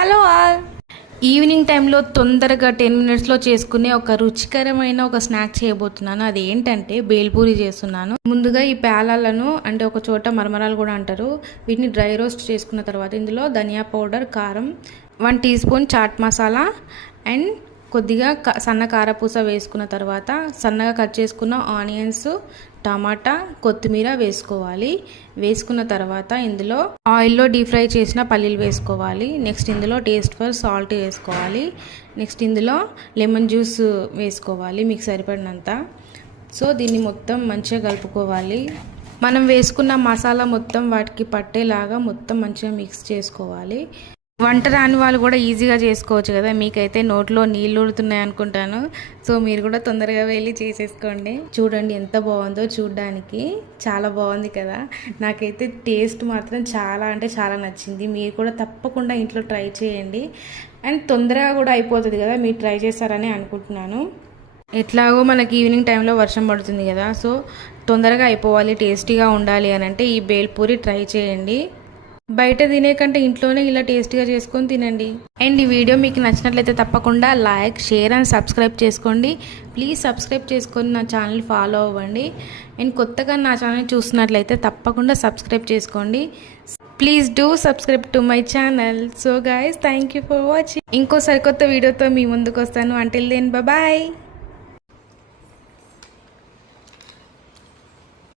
Hello all. Evening టైంలో తొందరగా ten మినిట్స్లో చేసుకునే ఒక రుచికరమైన ఒక స్నాక్ చేయబోతున్నాను. అది ఏంటంటే బేల్పూరి చేస్తున్నాను. ముందుగా ఈ పేలాలను అంటే ఒక చోట మరమరాలు కూడా అంటారు. వీటిని డ్రై రోస్ట్ చేసుకున్న తర్వాత ఇందులో ధనియా పౌడర్ కారం one teaspoon chaat masala and కొద్దిగా క- సన్న కారపూస వేసుకున్న తర్వాత సన్నగా కట్ చేసుకున్న ఆనియన్స్ టమాటా కొత్తిమీర వేసుకోవాలి. వేసుకున్న తర్వాత ఇందులో ఆయిల్లో డీప్ ఫ్రై చేసిన పల్లీలు వేసుకోవాలి. నెక్స్ట్ ఇందులో టేస్ట్ ఫర్ సాల్ట్ వేసుకోవాలి. నెక్స్ట్ ఇందులో లెమన్ జ్యూస్ వేసుకోవాలి మీకు సరిపడినంత. సో దీన్ని మొత్తం మంచిగా కలుపుకోవాలి. మనం వేసుకున్న మసాలా మొత్తం వాటికి పట్టేలాగా మొత్తం మంచిగా మిక్స్ చేసుకోవాలి. వంట రాని వాళ్ళు కూడా ఈజీగా చేసుకోవచ్చు కదా. మీకైతే నోట్లో నీళ్ళు ఊడుతున్నాయి అనుకుంటాను. సో మీరు కూడా తొందరగా వెళ్ళి చేసేసుకోండి. చూడండి ఎంత బాగుందో చూడడానికి. చాలా బాగుంది కదా. నాకైతే టేస్ట్ మాత్రం చాలా అంటే చాలా నచ్చింది. మీరు కూడా తప్పకుండా ఇంట్లో ట్రై చేయండి. అండ్ తొందరగా కూడా అయిపోతుంది కదా. మీరు ట్రై చేస్తారని అనుకుంటున్నాను. ఎట్లాగో మనకి ఈవినింగ్ టైంలో వర్షం పడుతుంది కదా. సో తొందరగా అయిపోవాలి టేస్టీగా ఉండాలి అని అంటే ఈ బేల్పూరి ట్రై చేయండి. బయట తినే కంటే ఇంట్లోనే ఇలా టేస్టీగా చేసుకొని తినండి. అండ్ ఈ వీడియో మీకు నచ్చినట్లయితే తప్పకుండా లైక్ షేర్ అండ్ సబ్స్క్రైబ్ చేసుకోండి. ప్లీజ్ సబ్స్క్రైబ్ చేసుకొని నా ఛానల్ ఫాలో అవ్వండి. అండ్ కొత్తగా నా ఛానల్ చూస్తున్నట్లయితే తప్పకుండా సబ్స్క్రైబ్ చేసుకోండి. Please do subscribe to my channel so guys thank you for watching ఇంకో సరికొత్త వీడియోతో మీ ముందుకు వస్తాను. Until then bye